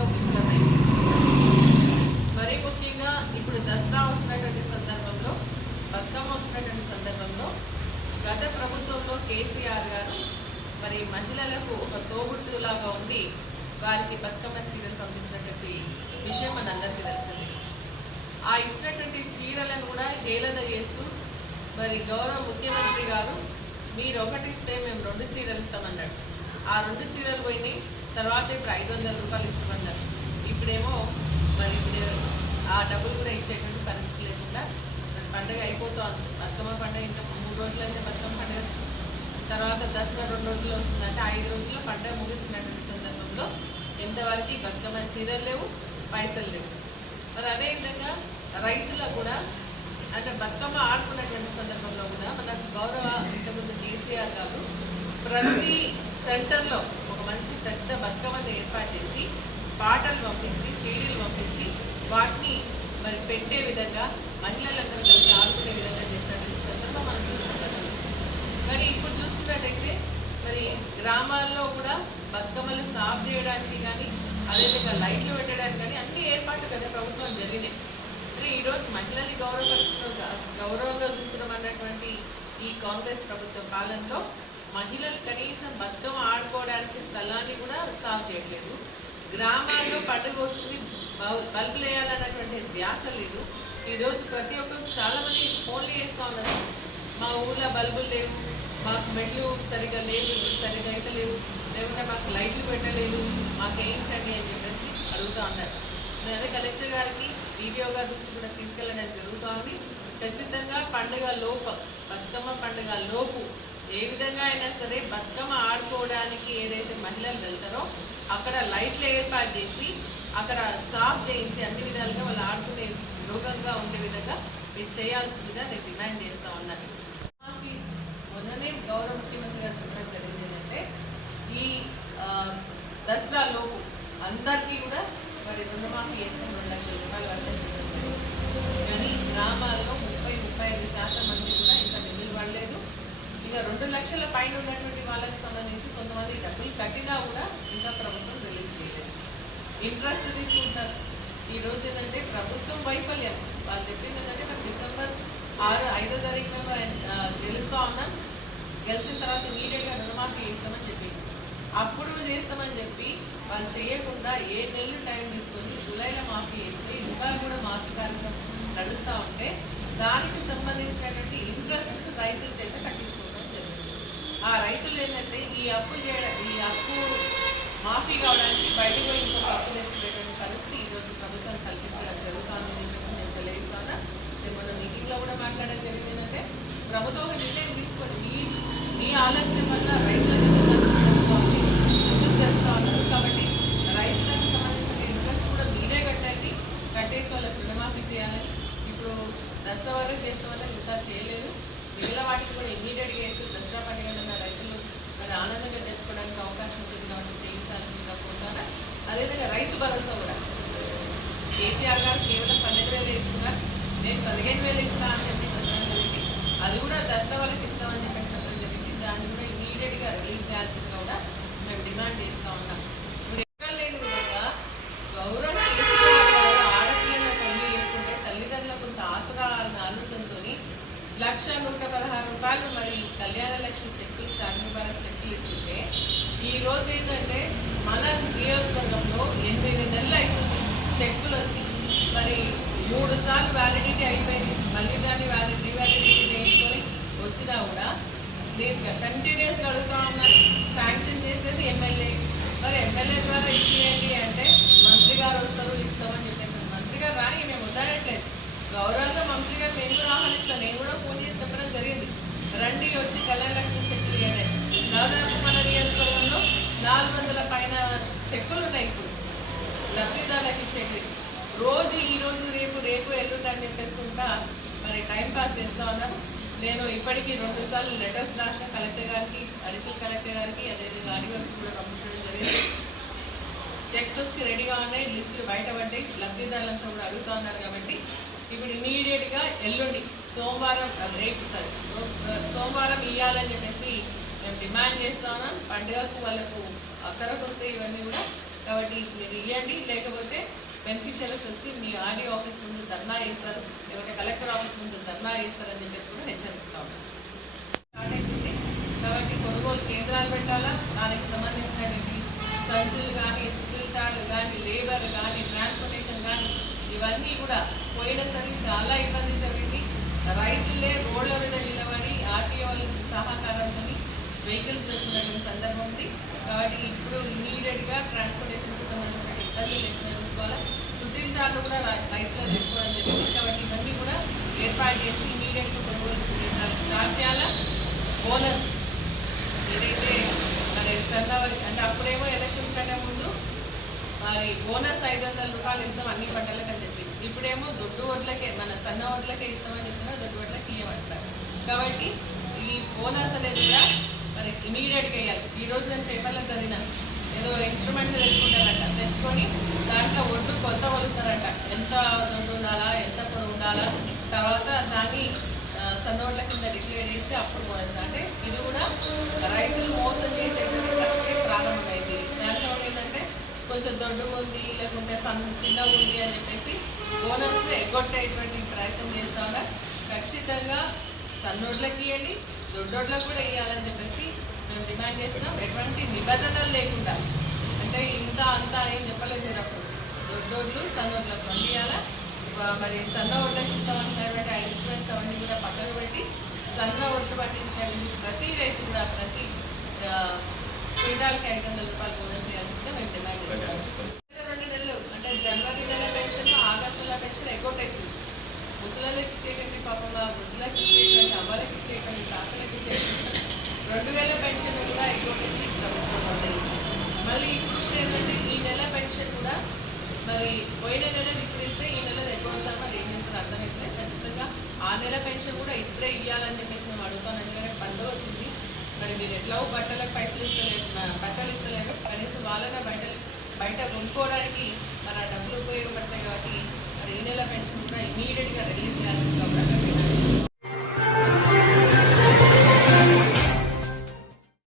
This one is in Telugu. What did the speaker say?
ఎంతో విఫలమైంది మరీ ముఖ్యంగా ఇప్పుడు దసరా వస్తున్నటువంటి సందర్భంలో బతుకమ్మ వస్తున్నటువంటి సందర్భంలో గత ప్రభుత్వంలో కేసీఆర్ గారు మరి మహిళలకు ఒక తోగుట్టులాగా ఉండి వారికి బతుకమ్మ చీరలు పంపించినటువంటి విషయం మనందరికీ తెలిసింది. ఆ ఇచ్చినటువంటి చీరలను కూడా హేళన చేస్తూ మరి గౌరవ ముఖ్యమంత్రి గారు మీరు ఒకటిస్తే మేము రెండు చీరలు ఇస్తామన్నాడు. ఆ రెండు చీరలు పోయినాయి తర్వాత ఇప్పుడు ఐదు వందల రూపాయలు ఇస్తామన్నారు. ఇప్పుడేమో మరి ఇప్పుడు ఆ డబ్బులు కూడా ఇచ్చేటువంటి పరిస్థితి లేకుండా పండగ పండుగ అయిపోతుంది బతుకమ్మ పండుగ ఇంకా మూడు రోజులైతే బతుకమ్మ పండుగ వస్తుంది. తర్వాత దసరా రెండు రోజులు వస్తుందంటే ఐదు రోజుల్లో పండుగ ముగిస్తున్నటువంటి సందర్భంలో ఎంతవరకు బతుకమ్మ చీరలు లేవు పైసలు లేవు. మరి అదేవిధంగా రైతులకు కూడా అంటే బతుకమ్మ ఆడుకున్నటువంటి సందర్భంలో కూడా మనకు గౌరవ ఇంతకుముందు కేసీఆర్ గారు ప్రతి సెంటర్లో ఏర్పాటు చేసి పాటలు పంపించి సీడీలు పంపించి వాటిని మరి పెట్టే విధంగా మహిళలందరూ కలిసి ఆడుకునే విధంగా చేసినటువంటి సందర్భం మనం చూసుకుంటాం. మరి ఇప్పుడు చూసుకున్నట్టయితే మరి గ్రామాల్లో కూడా బతుకమ్మలు సాఫ్ చేయడానికి కానీ అదేవిధంగా లైట్లు పెట్టడానికి కానీ అన్ని ఏర్పాట్లు కదా ప్రభుత్వం జరిగినాయి. మరి ఈరోజు మహిళల్ని గౌరవపరుస్తున్న గౌరవంగా చూస్తున్నాం అన్నటువంటి ఈ కాంగ్రెస్ ప్రభుత్వ పాలనలో మహిళలు కనీసం బతుకమ్మ ఆడుకోవడానికి స్థలాన్ని కూడా సాఫ్ చేయట్లేదు. గ్రామాల్లో పండుగ వస్తుంది బల్- బల్బులు వేయాలన్నటువంటి ధ్యాస లేదు. ఈరోజు ప్రతి ఒక్కరు చాలామంది ఫోన్లు చేస్తూ ఉన్నారు. మా ఊళ్ళో బల్బులు లేవు మాకు మెట్లు సరిగా లేవు సరిగా అయితే లేవు. లేకుంటే మాకు లైట్లు పెట్టలేదు మాకు వేయించండి అని చెప్పేసి అడుగుతూ ఉన్నారు. నేను అదే కలెక్టర్ గారికి ఈవీఓ గారి దృష్టి కూడా తీసుకెళ్ళడం జరుగుతోంది ఖచ్చితంగా పండుగ లోపు బతుకమ్మ పండుగ లోపు ఏ విధంగా అయినా సరే బతుకమ్మ ఆడుకోవడానికి ఏదైతే మహిళలు వెళ్తారో అక్కడ లైట్లు ఏర్పాటు చేసి అక్కడ సాఫ్ చేయించి అన్ని విధాలుగా వాళ్ళు ఆడుకునే యోగంగా ఉండే విధంగా మీరు చేయాల్సిందిగా నేను డిమాండ్ చేస్తా ఉన్నాను. మొన్ననే గౌరవ ముఖ్యమంత్రి గారు చెప్పడం జరిగింది ఏంటంటే ఈ ఆ, దసరా లోపు అందరికీ కూడా మరి రుణమాఫీ చేస్తాం రెండు లక్షల రూపాయలు వరకు జరిగింది. కానీ గ్రామాల్లో ముప్పై ముప్పై ఐదు శాతం మంది కూడా ఇంకా నిధులు పడలేదు ఇంకా రెండు లక్షల పైన ఉన్నటువంటి వాళ్ళకి సంబంధించి కొంతమంది డబ్బులు కట్టినా కూడా ఇంకా ప్రభుత్వం రిలీజ్ చేయలేదు. ఇంట్రెస్ట్ తీసుకుంటారు ఈ రోజు ఏంటంటే ప్రభుత్వం వైఫల్యం. వాళ్ళు చెప్పింది ఏంటంటే మేము డిసెంబర్ ఆరు ఐదో తారీఖు మేము ఆ, ఉన్నాం. గెలిచిన తర్వాత ఇమీడియట్గా రుణమాఫీ చేస్తామని చెప్పింది అప్పుడు చేస్తామని చెప్పి వాళ్ళు చేయకుండా ఏడు నెలలు టైం తీసుకొని జూలైలో మాఫీ చేస్తే ఇవాళ కూడా మాఫీ కార్యక్రమం నడుస్తూ ఉంటే దానికి సంబంధించినటువంటి ఇంట్రెస్ట్ రైతుల చేత కట్టించుకుంటారు ఆ రైతులు ఏంటంటే ఈ అప్పు చేయడం ఈ అప్పు మాఫీ కావడానికి బయటకు పోయి ఇంకొక అప్పు తెచ్చుకునేటువంటి పరిస్థితి ఈరోజు ప్రభుత్వం కల్పించడం జరుగుతుందని చెప్పేసి నేను తెలియజేస్తాను. నేను మొన్న మీటింగ్లో కూడా మాట్లాడడం జరిగింది ఏంటంటే ప్రభుత్వం ఒక నిర్ణయం తీసుకోండి. మీ మీ ఆలస్యం వల్ల రైతులకు ఎందుకు జరుగుతూ ఉన్నారు కాబట్టి రైతులకు సంబంధించిన ఇంట్రెస్ట్ కూడా మీరే కట్టండి. కట్టేసి వాళ్ళకి రుణమాఫీ చేయాలని ఇప్పుడు దసరా వరకు చేస్తామని వాటికి కూడా ఇమీడియట్గా వేసి దసరా పండుగ రైతులు మరి ఆనందంగా జరుపుకోవడానికి అవకాశం ఉంటుంది కాబట్టి చేయించాల్సిందిగా కోరుతాను. అదేవిధంగా రైతు భరోసా కూడా. కేసీఆర్ గారు కేవలం పన్నెండు వేలు ఇస్తున్నారు. నేను పదిహేను వేలు ఇస్తా అని చెప్పి చెప్పడం జరిగింది. అది కూడా దసరా వాళ్ళకి ఇస్తామని చెప్పేసి చెప్పడం జరిగింది. దాన్ని కూడా ఇమీడియట్గా రిలీజ్ చేయాల్సిందిగా కూడా మేము డిమాండ్ చేస్తూ ఉన్నాం. ఇప్పుడు ఎక్కడ లేని విధంగా గౌరవ ఆడపిల్లల పెళ్ళి చేసుకుంటే తల్లిదండ్రులకు కొంత ఆసరా ఆలోచనతోని లక్ష నూట పదహారు రూపాయలు మరి కళ్యాణ లక్ష్మి చెక్కులు షాది ముబారక్ చెక్కులు ఇస్తుంటే ఈ రోజు ఏంటంటే మన నియోజకవర్గంలో ఎనిమిది నెలలు అయిపోయింది. చెక్కులు వచ్చి మరి మూడు సార్లు వ్యాలిడిటీ అయిపోయింది. మళ్ళీ దాన్ని వ్యాలిడిటీ వ్యాలిడిటీ చేసుకొని వచ్చినా కూడా నేను కంటిన్యూస్గా అడుగుతా ఉన్నాను శాంక్షన్ చేసేది ఎమ్మెల్యే మరి ఎమ్మెల్యే ద్వారా ఇచ్చేయండి అంటే మంత్రి గారు వస్తారు ఇస్తామని చెప్పేసి మంత్రి గారు రాని మేము వద్దనట్లేదు గౌరవంగా మంత్రి గారు నేను కూడా ఆహ్వానిస్తాను నేను కూడా ఫోన్ చేసి చెప్పడం జరిగింది రండి వచ్చి కళ్యాణ లక్ష్మి చెక్కులు ఇవ్వండి దాదాపు మన నియోజకవర్గంలో నాలుగు వందల పైన చెక్కులు ఉన్నాయి ఇప్పుడు. లబ్ధిదారులకు ఇచ్చేది రోజు ఈ రోజు రేపు రేపు ఎల్లుండి అని చెప్పేసుకుంటా మరి టైం పాస్ చేస్తా ఉన్నాను. నేను ఇప్పటికీ రెండు సార్లు లెటర్స్ రాసిన కలెక్టర్ గారికి అడిషనల్ కలెక్టర్ గారికి అదేవిధంగా ఆదివాసి కూడా పంపించడం జరిగింది. చెక్స్ వచ్చి రెడీగా ఉన్నాయి లిస్టులు బయటపడ్డాయి లబ్ధిదారులంతా కూడా అడుగుతా ఉన్నారు కాబట్టి ఇప్పుడు ఇమీడియట్గా ఎల్లుండి సోమవారం ఆ, రేపు సార్ సోమవారం ఇవ్వాలని చెప్పేసి మేము డిమాండ్ చేస్తా ఉన్నాం. పండుగకు వాళ్ళకు అక్కరకు వస్తే ఇవన్నీ కూడా కాబట్టి మీరు ఇవ్వండి లేకపోతే బెనిఫిషియరీస్ వచ్చి మీ ఆర్డీ ఆఫీస్ ముందు ధర్నా చేస్తారు. లేకపోతే కలెక్టర్ ఆఫీస్ ముందు ధర్నా చేస్తారని చెప్పేసి కూడా హెచ్చరిస్తా ఉన్నాం. స్టార్ట్ అవుతుంది కాబట్టి కొనుగోలు కేంద్రాలు పెట్టాలా? దానికి సంబంధించినటువంటి సంచులు కానీ స్కిల్ తాళ్ళు కానీ లేబర్ కానీ ట్రాన్స్పోర్టేషన్ కానీ ఇవన్నీ కూడా పోయినసరి చాలా ఇబ్బంది జరిగింది. రైతులే రోడ్ల మీద నిలబడి ఆర్టీఓ సహకారంతో వెహికల్స్ తెచ్చుకున్న సందర్భం ఉంది. కాబట్టి ఇప్పుడు ఇమీడియట్గా ట్రాన్స్పోర్టేషన్కి సంబంధించిన ఇబ్బంది లేకుండా చూసుకోవాలి. సుతీర్థాలు కూడా రైతులు తెచ్చుకోవడం జరిగింది. కాబట్టి ఇవన్నీ కూడా ఏర్పాటు చేసి ఇమీడియట్గా కొనుగోలు కేంద్రాలు స్టార్ట్ చేయాలా? బోనస్ ఏదైతే మరి సన్నవరి అంటే అప్పుడేమో ఎలక్షన్స్ కంటే ముందు మరి బోనస్ ఐదు వందల రూపాయలు ఇస్తాం అన్ని బట్టలకు అని చెప్పి. ఇప్పుడేమో దొడ్డు వడ్లకే మన సన్న వడ్లకే ఇస్తామని చెప్తున్నారు దొడ్డు వడ్లకి ఇవ్వమంటారు కాబట్టి ఈ బోనస్ అనేది కూడా మరి ఇమీడియట్గా వేయాలి ఈ రోజు నేను పేపర్లో చదివిన ఏదో ఇన్స్ట్రుమెంట్ తెచ్చుకుంటారంట. తెచ్చుకొని దాంట్లో ఒడ్డు కొత్త కొలుస్తారంట. ఎంత దొడ్డు ఉండాలా ఎంత పొడవు ఉండాలా? తర్వాత దాన్ని సన్న సన్నోడ్ల కింద డిక్లేర్ చేస్తే అప్పుడు బోనస్ అంటే ఇది కూడా రైతులు మోసం చేసేటువంటి ప్రారంభమైంది కొంచెం దొడ్డుగా ఉంది లేకుంటే సన్ చిన్నగా ఉంది అని చెప్పేసి బోనస్ ఎగ్గొట్టేటువంటి ప్రయత్నం చేస్తా ఉన్నా ఖచ్చితంగా సన్నోడ్లకి ఇవ్వండి దొడ్డోడ్లకు కూడా ఇవ్వాలని చెప్పేసి మేము డిమాండ్ చేస్తున్నాం. ఎటువంటి నిబంధనలు లేకుండా అంటే ఇంత అంతా ఏం చెప్పలేదు అప్పుడు. దొడ్డోడ్లు సన్నోడ్లకు పంపించాలా? మరి సన్న ఒడ్లకు ఇస్తామంటున్నటువంటి ఆ ఇన్స్ట్రుమెంట్స్ అవన్నీ కూడా పక్కకు పెట్టి సన్న ఒడ్లు పట్టించినటువంటి ప్రతి రైతు కూడా ప్రతి ఆ, క్వింటాల్కి ఐదు వందల రూపాయలు బోనస్ చేయాల్సిందే మేము డిమాండ్ చేస్తాం రెండు నెలలు అంటే జనవరి నెల పెన్షన్ ఆగస్టు నెల పెన్షన్ ఎగ్గొట్టేసింది ముసలికి ఇచ్చేటువంటి పాపం ఆ వృద్ధులకు ఇచ్చేటువంటి అమ్మలకి ఇచ్చేటువంటి తాతలకు ఇచ్చేటువంటి రెండు వేల పెన్షన్ కూడా ఎగ్గొట్టింది ప్రభుత్వం మొదలు మళ్ళీ ఇప్పుడు కూడా ఏంటంటే ఈ నెల పెన్షన్ కూడా మరి పోయిన నెలది ఇప్పుడు ఇస్తే ఈ నెలది ఎగ్గొడతాం మరి ఏం చేస్తారు అర్థమైతే ఖచ్చితంగా ఆ నెల పెన్షన్ కూడా ఇప్పుడే ఇవ్వాలని చెప్పేసి మేము అడుగుతాను. ఎందుకంటే పండుగ వచ్చింది. మరి మీరు ఎట్లా బట్టలకు పైసలు ఇస్తలేదు బట్టలు ఇస్తలేదు కనీసం వాళ్ళనే బయట బయట కొనుక్కోవడానికి మరి ఆ డబ్బులు ఉపయోగపడతాయి కాబట్టి మరి ఈ నెల పెన్షన్ కూడా ఇమీడియట్గా రిలీజ్ చేయాల్సిందిగా కూడా